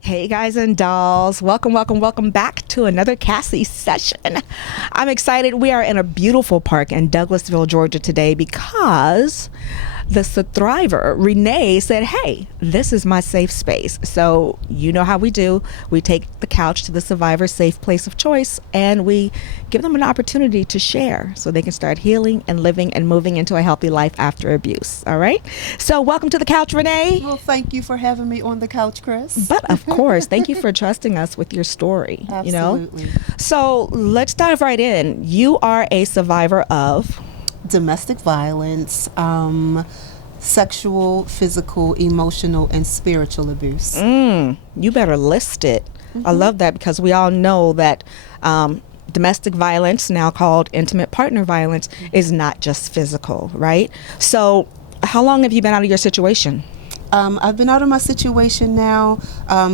Hey guys and dolls, welcome back to another K.A.S.I.E session. I'm excited. We are in a beautiful park in Douglassville, Georgia today because the SurThriver, Renee, said, hey, this is my safe space. So you know how we do. We take the couch to the survivor's safe place of choice and we give them an opportunity to share so they can start healing and living and moving into a healthy life after abuse. All right. So welcome to the couch, Renee. Well, thank you for having me on the couch, Chris. But of course, thank you for trusting us with your story. Absolutely. You know? So let's dive right in. You are a survivor of Domestic violence, sexual, physical, emotional, and spiritual abuse. You better list it. I love that because we all know that domestic violence, now called intimate partner violence, is not just physical, right? So how long have you been out of your situation? I've been out of my situation now,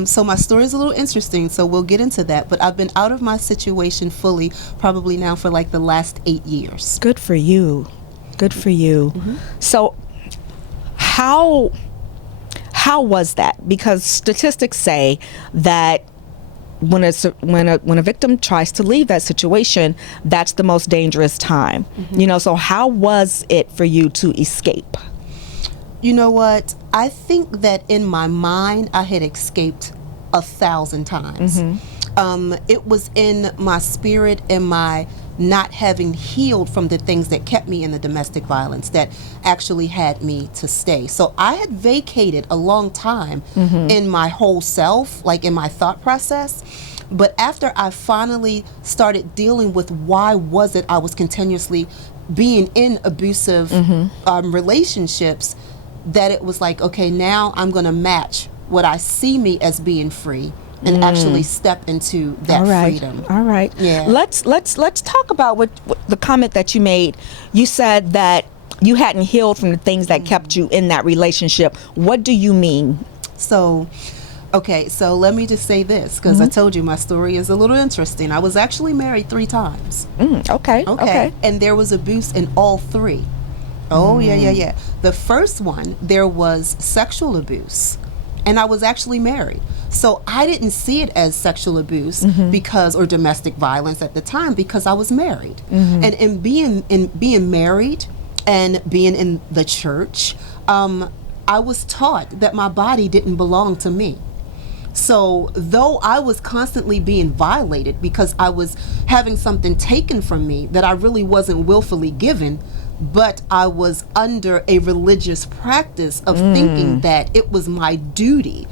so my story is a little interesting, so we'll get into that, but I've been out of my situation fully probably now for like the last 8 years. Good for you. Good for you. So how was that? Because statistics say that when a victim tries to leave that situation, that's the most dangerous time. You know, so how was it for you to escape? You know what? I think that in my mind, I had escaped 1,000 times. It was in my spirit and my not having healed from the things that kept me in the domestic violence that actually had me to stay. So I had vacated a long time in my whole self, like in my thought process. But after I finally started dealing with why was it I was continuously being in abusive relationships, that it was like, okay, now I'm going to match what I see me as being free and actually step into that freedom. All right. Yeah. Let's talk about what the comment that you made. You said that you hadn't healed from the things that kept you in that relationship. What do you mean? So, okay, so let me just say this, because I told you my story is a little interesting. I was actually married 3 times. Okay. And there was abuse in all 3. Oh, yeah. The first one, there was sexual abuse, and I was actually married. So I didn't see it as sexual abuse or domestic violence at the time because I was married. And in being married and being in the church, I was taught that my body didn't belong to me. So though I was constantly being violated because I was having something taken from me that I really wasn't willfully given, but I was under a religious practice of thinking that it was my duty.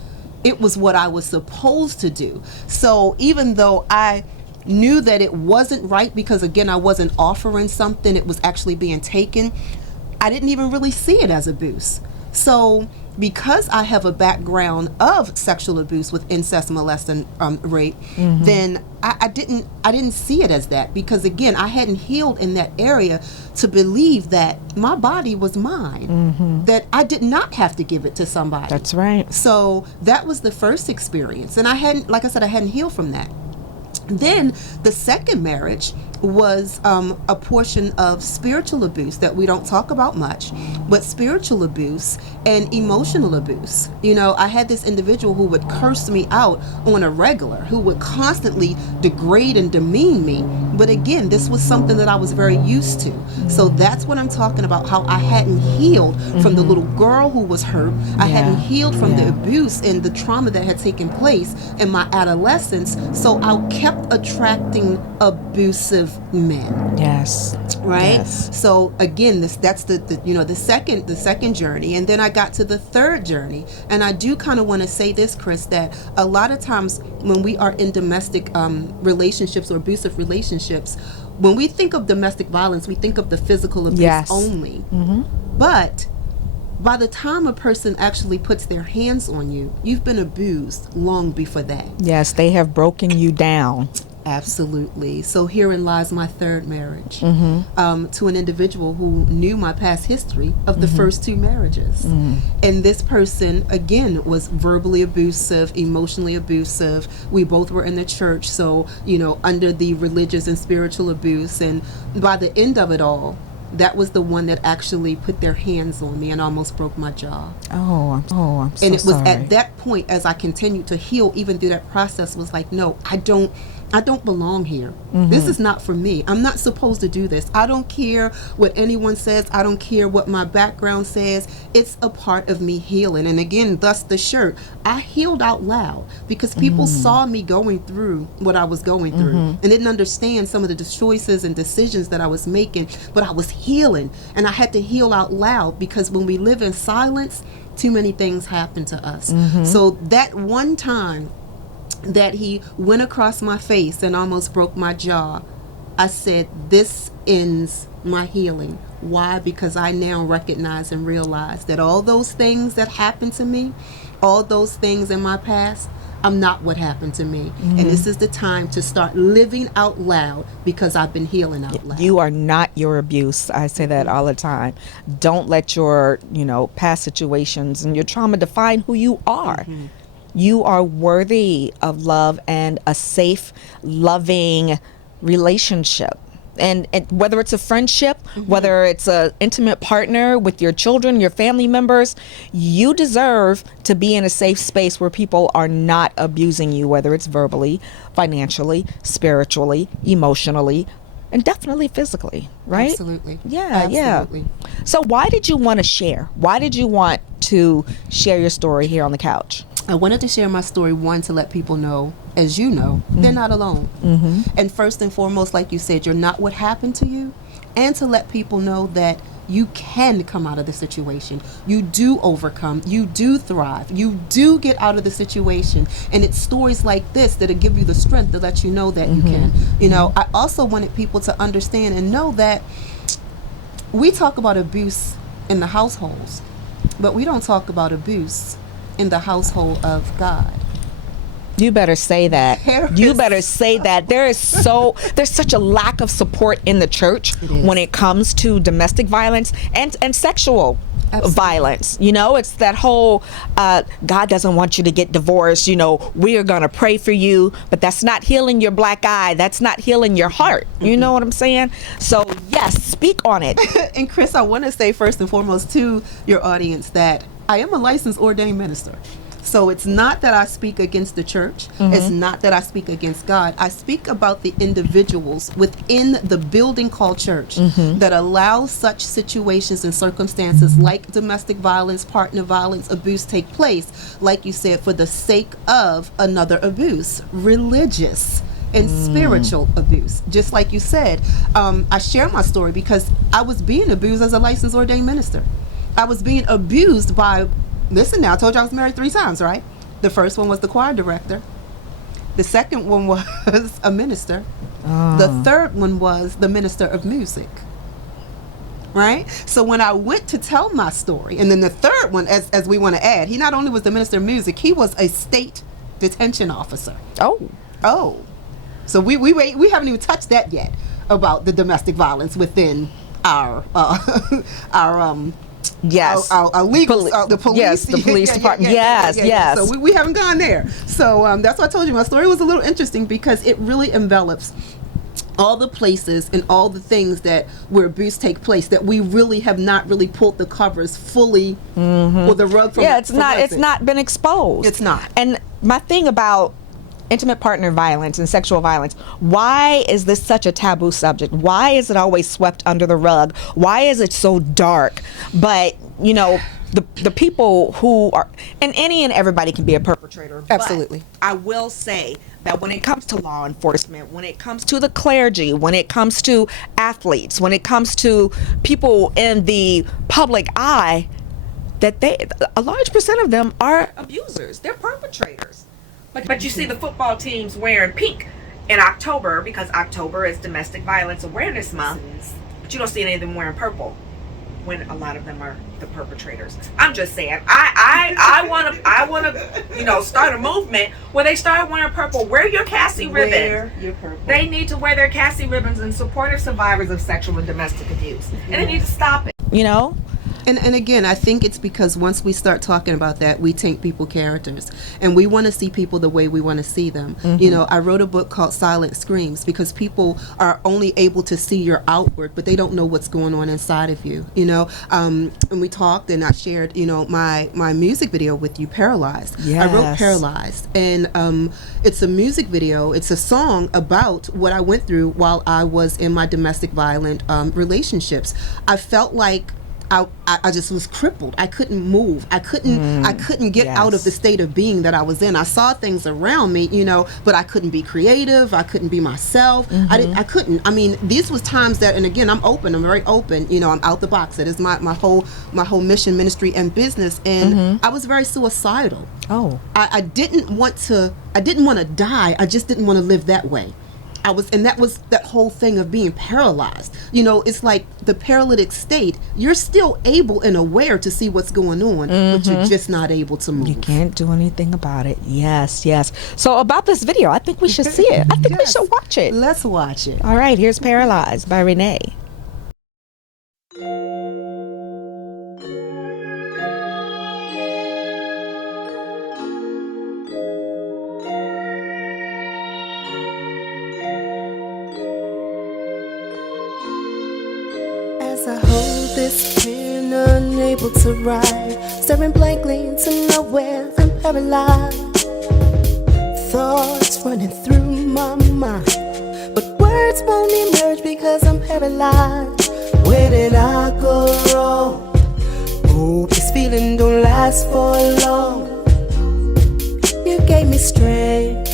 It was what I was supposed to do. So even though I knew that it wasn't right, because again, I wasn't offering something, it was actually being taken, I didn't even really see it as abuse. So because I have a background of sexual abuse with incest, molest, and rape, then I didn't see it as that, because again, I hadn't healed in that area to believe that my body was mine, that I did not have to give it to somebody. That's right. So that was the first experience, and I hadn't, like I said, I hadn't healed from that. Then the second marriage was a portion of spiritual abuse that we don't talk about much, but spiritual abuse and emotional abuse. You know, I had this individual who would curse me out on a regular, who would constantly degrade and demean me. But again, this was something that I was very used to. So that's what I'm talking about, how I hadn't healed from the little girl who was hurt. I hadn't healed from the abuse and the trauma that had taken place in my adolescence. So I kept attracting abusive men. Yes. Right. Yes. So again, that's the second journey, and then I got to the third journey. And I do kind of want to say this, Chris, that a lot of times when we are in domestic relationships or abusive relationships, when we think of domestic violence, we think of the physical abuse only. But by the time a person actually puts their hands on you, you've been abused long before that. Yes, they have broken you down. Absolutely. So herein lies my third marriage, to an individual who knew my past history of the first 2 marriages. And this person, again, was verbally abusive, emotionally abusive. We both were in the church, so, under the religious and spiritual abuse. And by the end of it all, that was the one that actually put their hands on me and almost broke my jaw. I'm so And it was sorry. at that point, as I continued to heal, even through that process, was like, no, I don't belong here. This is not for me. I'm not supposed to do this. I don't care what anyone says. I don't care what my background says. It's a part of me healing. And again, thus the shirt. I healed out loud because people saw me going through what I was going through and didn't understand some of the choices and decisions that I was making, but I was healing, and I had to heal out loud because when we live in silence, too many things happen to us. So that one time that he went across my face and almost broke my jaw, I said, this ends my healing. Why? Because I now recognize and realize that all those things that happened to me, all those things in my past, I'm not what happened to me. And this is the time to start living out loud because I've been healing out loud. You are not your abuse. I say that all the time. Don't let your, past situations and your trauma define who you are. You are worthy of love and a safe, loving relationship. And whether it's a friendship, whether it's an intimate partner with your children, your family members, you deserve to be in a safe space where people are not abusing you, whether it's verbally, financially, spiritually, emotionally, and definitely physically, right? Absolutely. Yeah, Absolutely. yeah. So why did you want to share? Why did you want to share your story here on the couch? I wanted to share my story, one, to let people know, as you know, they're not alone. And first and foremost, like you said, you're not what happened to you. And to let people know that you can come out of the situation. You do overcome. You do thrive. You do get out of the situation. And it's stories like this that'll give you the strength to let you know that you can. I also wanted people to understand and know that we talk about abuse in the households, but we don't talk about abuse in the household of God. You better say that. You better say that. There's such a lack of support in the church when it comes to domestic violence and sexual violence. It's that whole God doesn't want you to get divorced. We are going to pray for you, but that's not healing your black eye. That's not healing your heart. You know what I'm saying? So yes, speak on it. And Chris, I want to say first and foremost to your audience that I am a licensed ordained minister. So it's not that I speak against the church. It's not that I speak against God. I speak about the individuals within the building called church that allow such situations and circumstances like domestic violence, partner violence, abuse take place, like you said, for the sake of another abuse, religious and spiritual abuse. Just like you said, I share my story because I was being abused as a licensed ordained minister. I was being abused by, listen now, I told you I was married 3 times, right? The first one was the choir director. The second one was a minister. The third one was the minister of music. Right? So when I went to tell my story, and then the third one, as we want to add, he not only was the minister of music, he was a state detention officer. Oh. So we haven't even touched that yet about the domestic violence within our Yes. Our legal, the police. Yes, the police department. Yes. So we haven't gone there. So that's why I told you my story was a little interesting because it really envelops all the places and all the things where abuse take place that we really have not really pulled the covers fully or the rug from. It's not been exposed. It's not. And my thing about intimate partner violence and sexual violence, why is this such a taboo subject? Why is it always swept under the rug? Why is it so dark? But the people who are, and any and everybody can be a perpetrator. Absolutely. But I will say that when it comes to law enforcement, when it comes to the clergy, when it comes to athletes, when it comes to people in the public eye, that a large percent of them are abusers. They're perpetrators. But you see the football teams wearing pink in October because October is Domestic Violence Awareness Month. But you don't see any of them wearing purple when a lot of them are the perpetrators. I'm just saying, I want to start a movement where they start wearing purple. Wear your K.A.S.I.E ribbons. Wear your purple. They need to wear their K.A.S.I ribbons in support of survivors of sexual and domestic abuse, and they need to stop it. And again, I think it's because once we start talking about that, we take people characters, and we want to see people the way we want to see them. You know, I wrote a book called Silent Screams because people are only able to see your outward, but they don't know what's going on inside of you. You know, and we talked, and I shared, you know, my music video with you, Paralyzed. Yes. I wrote Paralyzed, and it's a music video. It's a song about what I went through while I was in my domestic violent relationships. I felt like I just was crippled. I couldn't move. I couldn't get out of the state of being that I was in. I saw things around me, you know, but I couldn't be creative. I couldn't be myself. I couldn't. I mean, these was times that, and again, I'm open. I'm very open. You know, I'm out the box. That is my whole mission, ministry, and business. And I was very suicidal. Oh, I didn't want to die. I just didn't want to live that way. And that was that whole thing of being paralyzed. You know, it's like the paralytic state. You're still able and aware to see what's going on, but you're just not able to move. you can't do anything about it. Yes, yes. So about this video, I think we should see it. I think we should watch it. Let's watch it. All right, here's Paralyzed by Renee. As I hold this pen, unable to write, staring blankly into nowhere, I'm paralyzed. Thoughts running through my mind, but words won't emerge because I'm paralyzed. Where did I go wrong? Hope this feeling don't last for long. You gave me strength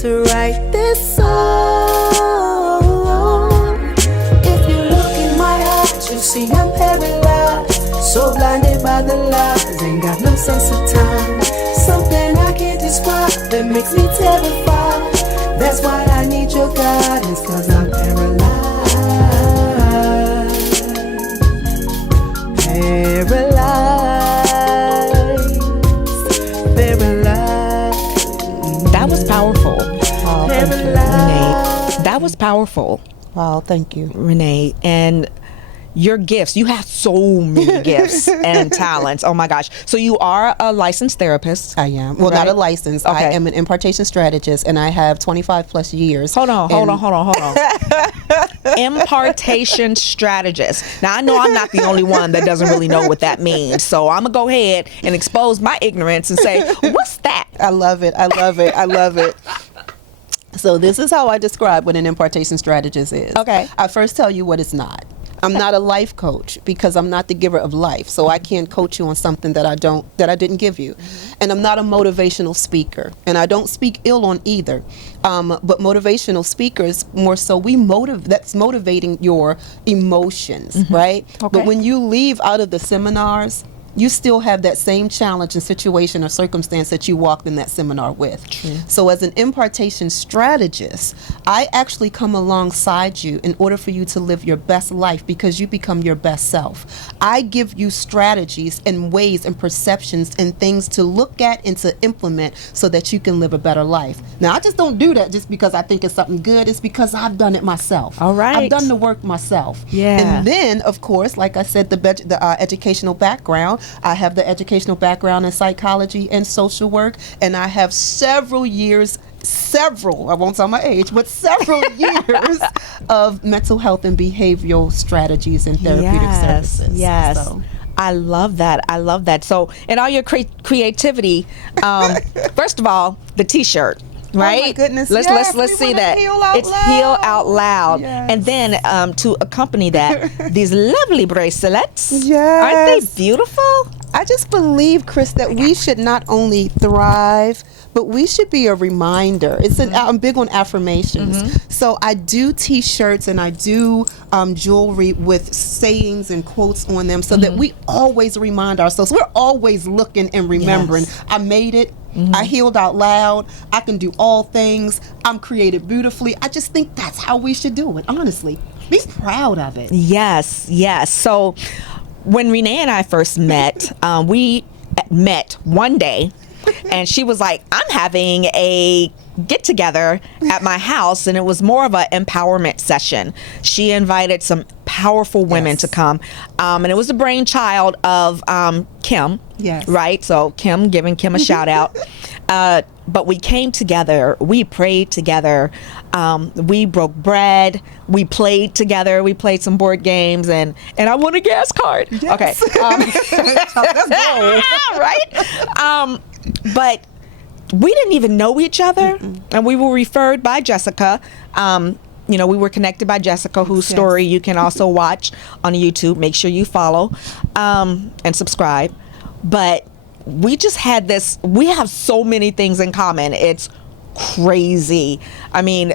to write this song. If you look in my eyes, you see I'm paralyzed, so blinded by the lies, ain't got no sense of time. Something I can't describe that makes me terrified. That's why I need your guidance, 'cause I'm paralyzed. That was powerful. Oh, thank you, Renee. That was powerful, Wow, thank you. Renee. And your gifts, you have so many gifts and talents. Oh my gosh. So you are a licensed therapist. I am. Well, right? not a license. I Okay. am an impartation strategist, and I have 25 plus years. Hold on. Impartation strategist. Now, I know I'm not the only one that doesn't really know what that means. So I'm going to go ahead and expose my ignorance and say, what's that? I love it. So this is how I describe what an impartation strategist is. Okay. I first tell you what it's not. I'm not a life coach because I'm not the giver of life. So I can't coach you on something that I didn't give you. And I'm not a motivational speaker. And I don't speak ill on either. But motivational speakers, more so, that's motivating your emotions, right? Okay. But when you leave out of the seminars, you still have that same challenge and situation or circumstance that you walked in that seminar with. True. So as an impartation strategist, I actually come alongside you in order for you to live your best life because you become your best self. I give you strategies and ways and perceptions and things to look at and to implement so that you can live a better life. Now, I just don't do that just because I think it's something good. It's because I've done it myself. All right. I've done the work myself. Yeah. And then, of course, like I said, the educational background. I have the educational background in psychology and social work, and I have several years, I won't tell my age, but several years of mental health and behavioral strategies and therapeutic services. Yes. So. I love that. So, in all your creativity, first of all, the T-shirt. Right? Oh my goodness! Let's we see wanna that. Heal out it's loud. Heal Out Loud, Yes. and then to accompany that, these lovely bracelets. Yes. Aren't they beautiful? I just believe, Chris, that we should not only thrive, but we should be a reminder. I'm big on affirmations. So I do T-shirts and I do jewelry with sayings and quotes on them so that we always remind ourselves. We're always looking and remembering. Yes. I made it. I healed out loud. I can do all things. I'm created beautifully. I just think that's how we should do it, honestly. Be proud of it. Yes. So when Renee and I first met, we met one day, and she was like, I'm having a get together at my house, and it was more of an empowerment session. She invited some powerful women Yes. to come. And it was the brainchild of Kim. Yes. Right? So giving Kim a shout out. But we came together, we prayed together, we broke bread, we played together, we played some board games, and I won a gas card. Yes. Okay. Right? But we didn't even know each other, and we were referred by Jessica. We were connected by Jessica, whose story you can also watch on YouTube. Make sure you follow and subscribe. But we just had this, we have so many things in common. It's crazy. I mean,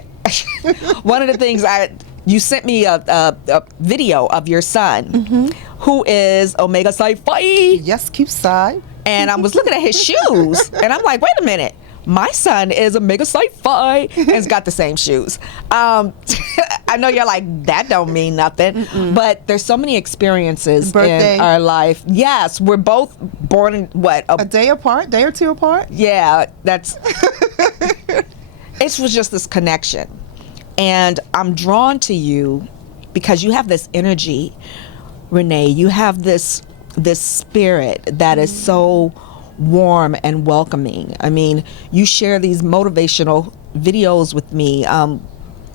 one of the things you sent me a video of your son, who is Omega Psi. Yes, K.A.S.I.E. And I was looking at his shoes, and I'm like, wait a minute. My son is Omega Psi and has got the same shoes. I know you're like, that don't mean nothing, but there's so many experiences in our life. Yes, we're both born in a day apart, day or two apart. Yeah, that's. It was just this connection, and I'm drawn to you because you have this energy, Renee. You have this spirit that is so warm and welcoming. I mean, you share these motivational videos with me,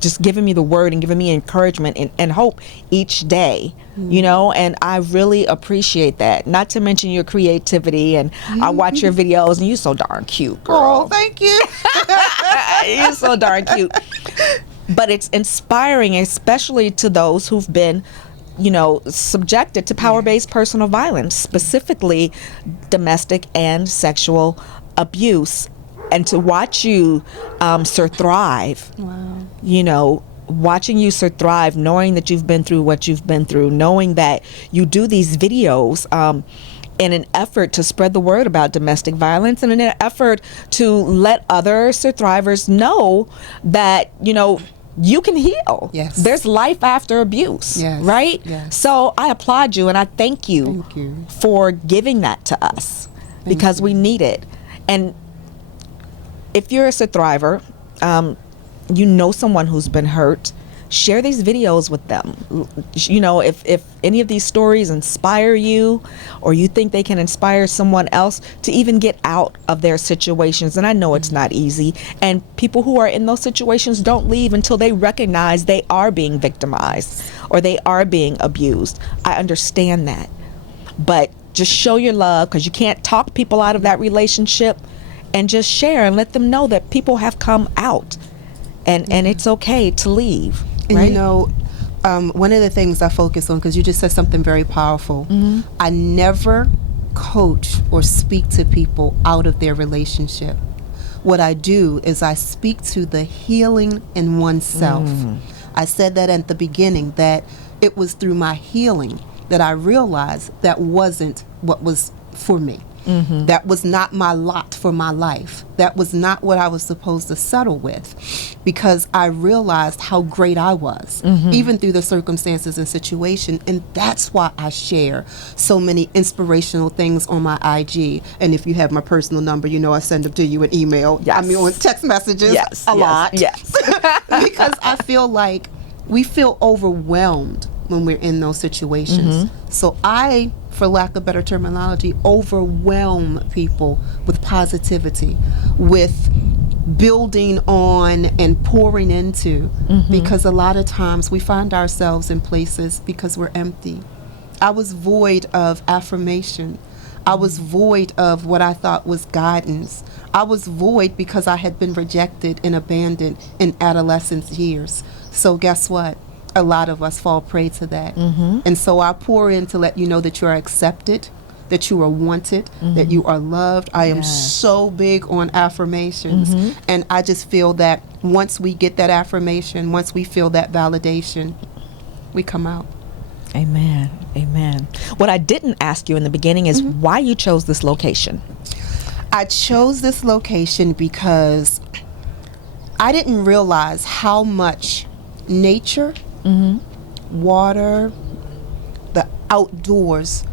just giving me the word and giving me encouragement and hope each day, and I really appreciate that. Not to mention your creativity, and I watch your videos, and you're so darn cute, girl. Oh, thank you. You're so darn cute. But it's inspiring, especially to those who've been subjected to power-based personal violence, specifically domestic and sexual abuse. And to watch you thrive, Wow. Watching you thrive, knowing that you've been through what you've been through, knowing that you do these videos in an effort to spread the word about domestic violence and in an effort to let other survivors know that, you can heal. Yes. There's life after abuse, Yes. right? Yes. So I applaud you, and I thank you, for giving that to us because we need it. And if you're a survivor, you know someone who's been hurt, share these videos with them. If any of these stories inspire you, or you think they can inspire someone else to even get out of their situations, and I know it's not easy, and people who are in those situations don't leave until they recognize they are being victimized or they are being abused. I understand that. But just show your love, because you can't talk people out of that relationship, and just share and let them know that people have come out, and it's okay to leave. And right? one of the things I focus on, because you just said something very powerful, I never coach or speak to people out of their relationship. What I do is I speak to the healing in oneself. I said that at the beginning, that it was through my healing that I realized that wasn't what was for me. That was not my lot for my life. That was not what I was supposed to settle with, because I realized how great I was, even through the circumstances and situation. And that's why I share so many inspirational things on my IG. And if you have my personal number, I send them to you in email. Yes. I mean, on text messages a lot. Yes. Because I feel like we feel overwhelmed when we're in those situations. So I, for lack of better terminology, overwhelm people with positivity, with building on and pouring into, because a lot of times we find ourselves in places because we're empty. I was void of affirmation. I was void of what I thought was guidance. I was void because I had been rejected and abandoned in adolescence years. So guess what? A lot of us fall prey to that. And so I pour in to let you know that you are accepted, that you are wanted, that you are loved. I am so big on affirmations. And I just feel that once we get that affirmation, once we feel that validation, we come out. Amen. Amen. What I didn't ask you in the beginning is why you chose this location. I chose this location because I didn't realize how much nature, water, the outdoors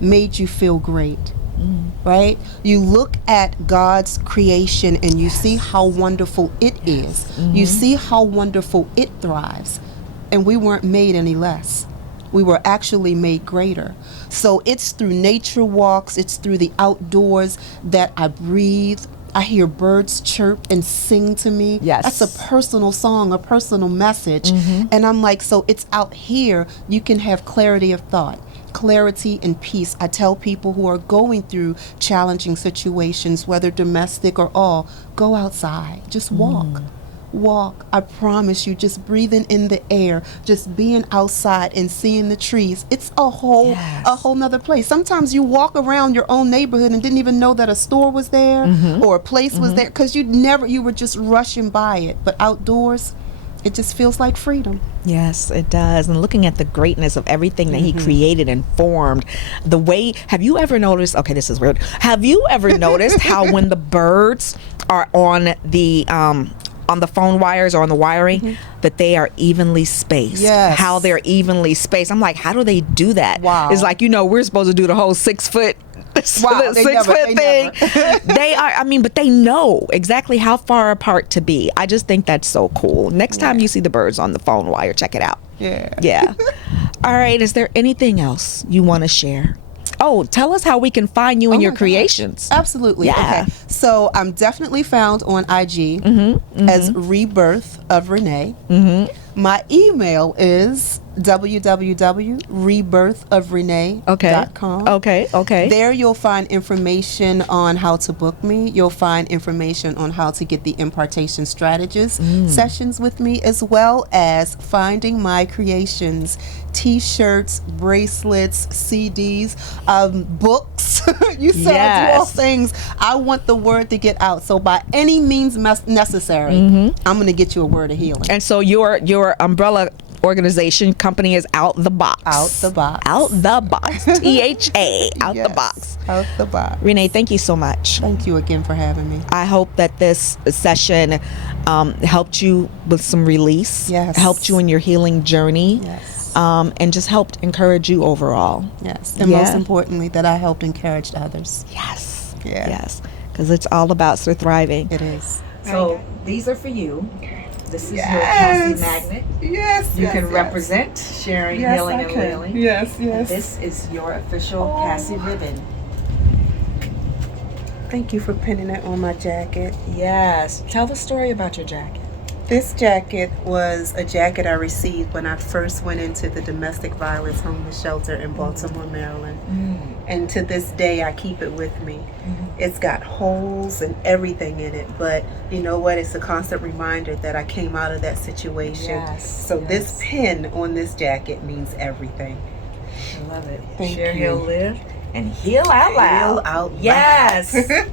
made you feel great, right? You look at God's creation and you see how wonderful it is. You see how wonderful it thrives, and we weren't made any less. we were actually made greater. So it's through nature walks, it's through the outdoors that I breathe. I hear birds chirp and sing to me. Yes. That's a personal song, a personal message. And I'm like, so it's out here you can have clarity of thought, clarity and peace. I tell people who are going through challenging situations, whether domestic or all, go outside, just walk. Walk. I promise you, just breathing in the air, just being outside and seeing the trees. It's a whole nother place. Sometimes you walk around your own neighborhood and didn't even know that a store was there or a place was there, because you were just rushing by it. But outdoors, it just feels like freedom. Yes, it does. And looking at the greatness of everything that he created and formed, the way, have you ever noticed, okay, this is weird. Have you ever noticed how when the birds are on the phone wires or on the wiring, that they are evenly spaced? Yes. How they're evenly spaced. I'm like, how do they do that? Wow. It's like, we're supposed to do the whole 6 foot Wow, they 6 foot they thing. never. They are, but they know exactly how far apart to be. I just think that's so cool. Next time you see the birds on the phone wire, check it out. Yeah. All right. Is there anything else you want to share? Oh, tell us how we can find you and your creations. Absolutely. Yeah. Okay. So I'm definitely found on IG as Rebirth of Renee. My email is www.rebirthofrenee.com. Okay. There you'll find information on how to book me. You'll find information on how to get the impartation strategist sessions with me, as well as finding my creations, t-shirts, bracelets, CDs, books. You said I do all things. I want the word to get out. So by any means necessary, I'm going to get you a word of healing. And so your umbrella organization company is Out the Box. Out the Box. Out the Box. THA. Out the Box. Out the Box. Renee, thank you so much. Thank you again for having me. I hope that this session helped you with some release. Yes. Helped you in your healing journey. Yes. And just helped encourage you overall. Yes. And most importantly, that I helped encourage others. Yes. Yeah. Yes. Because it's all about SurThriving. It is. So these are for you. This is your Yes. K.A.S.I.E magnet. Yes. You can represent sharing, healing, and healing. Yes. And this is your official K.A.S.I.E ribbon. Thank you for pinning it on my jacket. Yes. Tell the story about your jacket. This jacket was a jacket I received when I first went into the domestic violence homeless shelter in Baltimore, Maryland. And to this day, I keep it with me. It's got holes and everything in it, but you know what? It's a constant reminder that I came out of that situation. Yes, So this pin on this jacket means everything. I love it. Thank Share, you. heal, live, and heal out loud. Heal out loud. Yes. It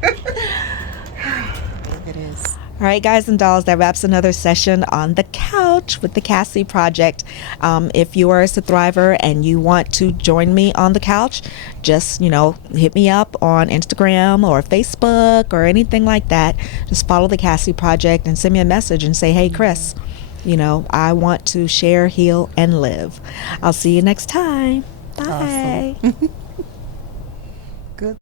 is. All right, guys and dolls, that wraps another session on the couch with the K.A.S.I.E Project. If you are a SurThriver and you want to join me on the couch, just, hit me up on Instagram or Facebook or anything like that. Just follow the K.A.S.I.E Project and send me a message and say, hey, Chris, I want to share, heal, and live. I'll see you next time. Bye. Awesome. Good.